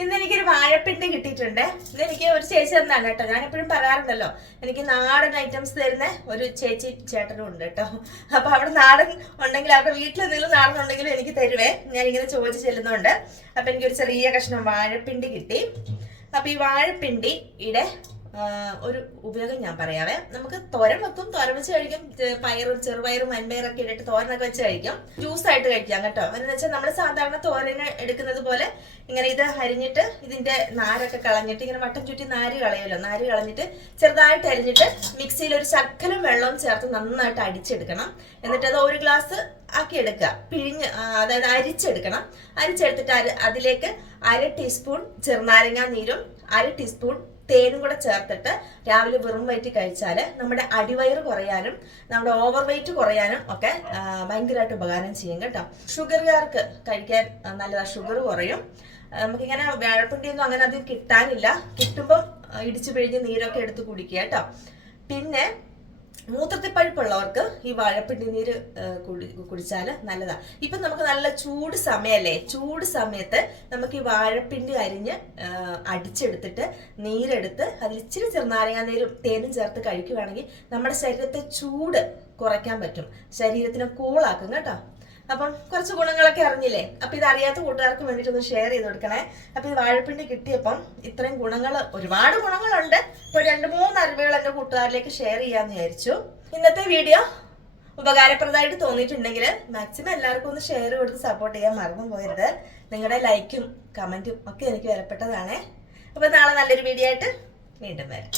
ഇന്ന് എനിക്കൊരു വാഴപ്പിണ്ടി കിട്ടിയിട്ടുണ്ട്. ഇതെനിക്ക് ഒരു ചേച്ചി തന്നാണ് കേട്ടോ. ഞാൻ എപ്പോഴും പറയാറുണ്ടല്ലോ, എനിക്ക് നാടൻ ഐറ്റംസ് തരുന്ന ഒരു ചേച്ചി ചേട്ടനും ഉണ്ട് കേട്ടോ. അപ്പൊ അവിടെ നാടൻ ഉണ്ടെങ്കിൽ അവരുടെ വീട്ടിൽ എന്തെങ്കിലും നാടൻ ഉണ്ടെങ്കിലും എനിക്ക് തരുവേ. ഞാനിങ്ങനെ ചോദിച്ചു ചെല്ലുന്നുണ്ട്. അപ്പൊ എനിക്കൊരു ചെറിയ കഷ്ണം വാഴപ്പിണ്ടി കിട്ടി. അപ്പൊ ഈ വാഴപ്പിണ്ടിയുടെ ഒരു ഉപയോഗം ഞാൻ പറയാവേ. നമുക്ക് തോരൻ വെക്കും, തോരൻ വെച്ച് കഴിക്കും. പയറും ചെറുപയറും മൺപയറൊക്കെ ഇട്ടിട്ട് തോരനൊക്കെ വെച്ച് കഴിക്കും. ജ്യൂസായിട്ട് കഴിക്കാം കേട്ടോ. എന്ന് വെച്ചാൽ നമ്മൾ സാധാരണ തോരന് എടുക്കുന്നത് പോലെ ഇങ്ങനെ ഇത് അരിഞ്ഞിട്ട് ഇതിന്റെ നാരൊക്കെ കളഞ്ഞിട്ട് ഇങ്ങനെ വട്ടം ചുറ്റി നാര് കളയുമല്ലോ, നാര് കളഞ്ഞിട്ട് ചെറുതായിട്ട് അരിഞ്ഞിട്ട് മിക്സിയിൽ ഒരു ശകലം വെള്ളവും ചേർത്ത് നന്നായിട്ട് അടിച്ചെടുക്കണം. എന്നിട്ട് അത് ഒരു ഗ്ലാസ് ആക്കി എടുക്കുക, പിഴിഞ്ഞ്, അതായത് അരിച്ചെടുക്കണം. അരിച്ചെടുത്തിട്ട് അതിലേക്ക് 1/2 ടീസ്പൂൺ ചെറുനാരങ്ങാ നീരും 1/2 ടീസ്പൂൺ തേനും കൂടെ ചേർത്തിട്ട് രാവിലെ വെറും വയറ്റി കഴിച്ചാൽ നമ്മുടെ അടിവയറ് കുറയാനും നമ്മുടെ ഓവർ വെയിറ്റ് കുറയാനും ഒക്കെ ഭയങ്കരമായിട്ട് ഉപകാരം ചെയ്യും കേട്ടോ. ഷുഗറുകാർക്ക് കഴിക്കാൻ നല്ലതാണ്, ഷുഗർ കുറയും. നമുക്കിങ്ങനെ വാഴപ്പിണ്ടിയൊന്നും അങ്ങനെ അധികം കിട്ടാനില്ല. കിട്ടുമ്പം ഇടിച്ചു പിഴിഞ്ഞ് നീരൊക്കെ എടുത്ത് കുടിക്കുക കേട്ടോ. പിന്നെ മൂത്രത്തിൽ പഴുപ്പുള്ളവർക്ക് ഈ വാഴപ്പിണ്ടി നീര് കുടിച്ചാൽ നല്ലതാ. ഇപ്പൊ നമുക്ക് നല്ല ചൂട് സമയല്ലേ, ചൂട് സമയത്ത് നമുക്ക് ഈ വാഴപ്പിണ്ടി അരിഞ്ഞ് അടിച്ചെടുത്തിട്ട് നീരെടുത്ത് അതിൽ ഇച്ചിരി ചെറുനാരങ്ങാ നീരും തേനും ചേർത്ത് കഴിക്കുകയാണെങ്കിൽ നമ്മുടെ ശരീരത്തെ ചൂട് കുറയ്ക്കാൻ പറ്റും, ശരീരത്തിനെ കൂളാക്കും കേട്ടോ. അപ്പം കുറച്ച് ഗുണങ്ങളൊക്കെ അറിഞ്ഞില്ലേ. അപ്പൊ ഇത് അറിയാത്ത കൂട്ടുകാർക്ക് വേണ്ടിയിട്ട് ഒന്ന് ഷെയർ ചെയ്ത് കൊടുക്കണേ. അപ്പൊ ഈ വാഴപ്പിണ്ടി കിട്ടിയപ്പം ഇത്രയും ഗുണങ്ങൾ, ഒരുപാട് ഗുണങ്ങളുണ്ട്. ഇപ്പൊ 2-3 അറിവുകൾ എന്റെ കൂട്ടുകാരിലേക്ക് ഷെയർ ചെയ്യാന്ന് വിചാരിച്ചു. ഇന്നത്തെ വീഡിയോ ഉപകാരപ്രദമായിട്ട് തോന്നിയിട്ടുണ്ടെങ്കിൽ മാക്സിമം എല്ലാവർക്കും ഒന്ന് ഷെയർ കൊടുത്ത് സപ്പോർട്ട് ചെയ്യാൻ മറന്നു പോകരുത്. നിങ്ങളുടെ ലൈക്കും കമന്റും ഒക്കെ എനിക്ക് വിലപ്പെട്ടതാണ്. അപ്പൊ നാളെ നല്ലൊരു വീഡിയോ ആയിട്ട് വീണ്ടും വരാം.